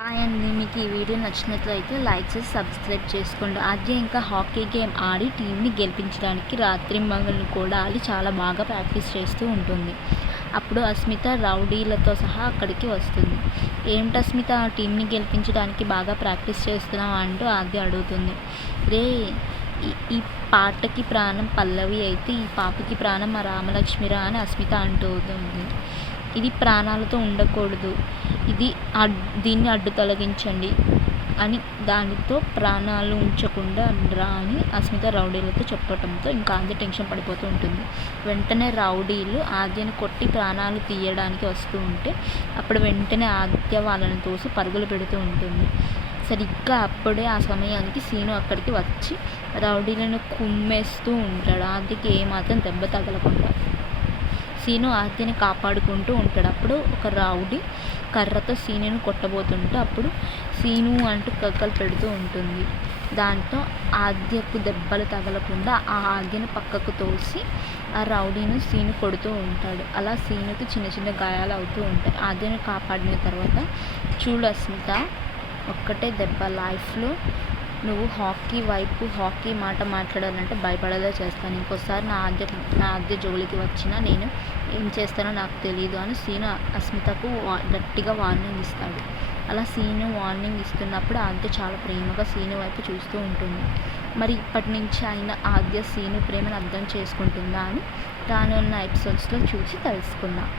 Hi అండి. మీకు ఈ వీడియో నచ్చినట్లయితే లైక్ చేసి సబ్స్క్రైబ్ చేసుకోండి. ఆద్య ఇంకా హాకీ గేమ్ ఆడి టీంని గెలిపించడానికి రాత్రింబగళ్ళు కూడా ఆడి చాలా బాగా ప్రాక్టీస్ చేస్తూ ఉంటుంది. అప్పుడు అస్మిత రౌడీలతో సహా అక్కడికి వస్తుంది. ఏంటి అస్మిత, ఆ టీంని గెలిపించడానికి బాగా ప్రాక్టీస్ చేస్తున్నావా అంటూ ఆద్య అడుగుతుంది. రే, ఈ పాటకి ప్రాణం పల్లవి అయితే ఈ పాపకి ప్రాణం మా రామలక్ష్మిరా అని అస్మిత అంటుంది. ఇది ప్రాణాలతో ఉండకూడదు, దీన్ని అడ్డు తొలగించండి అని దానితో ప్రాణాలు ఉంచకుండా రా అని అస్మిత రౌడీలతో చెప్పడంతో ఇంకా ఆద్య టెన్షన్ పడిపోతూ ఉంటుంది. వెంటనే రౌడీలు ఆద్యని కొట్టి ప్రాణాలు తీయడానికి వస్తూ ఉంటే అప్పుడు వెంటనే ఆద్య వాళ్ళని తోసి పరుగులు పెడుతూ ఉంటుంది. సరిగ్గా అప్పుడే ఆ సమయానికి సీను అక్కడికి వచ్చి రౌడీలను కుమ్మేస్తూ ఉంటాడు. ఆద్యకి ఏమాత్రం దెబ్బ తగలకుండా సీను ఆద్యని కాపాడుకుంటూ ఉంటాడు. అప్పుడు ఒక రౌడీ కర్రతో సీనుని కొట్టబోతుంటే అప్పుడు సీను అంటూ కక్కలు పెడుతూ ఉంటుంది. దాంతో ఆద్యకు దెబ్బలు తగలకుండా ఆ ఆద్యను పక్కకు తోసి ఆ రౌడీని సీను కొడుతూ ఉంటాడు. అలా సీనుకి చిన్న చిన్న గాయాలు అవుతూ ఉంటాయి. ఆద్యను కాపాడిన తర్వాత, చూడు అస్మిత, ఒక్కటే దెబ్బ, లైఫ్లో నువ్వు హాకీ మాట మాట్లాడాలంటే భయపడేలా చేస్తాను. ఇంకోసారి నా ఆద్య జోలికి వచ్చినా నేను ఏం చేస్తానో నాకు తెలియదు అని సీను అస్మితకు గట్టిగా వార్నింగ్ ఇస్తాడు. అలా సీను వార్నింగ్ ఇస్తున్నప్పుడు ఆద్య చాలా ప్రేమగా సీను వైపు చూస్తూ ఉంటుంది. మరి ఇప్పటి నుంచి అయిన ఆద్య సీను ప్రేమను అర్థం చేసుకుంటుందా అని రానున్న ఎపిసోడ్స్లో చూసి తెలుసుకుందాం.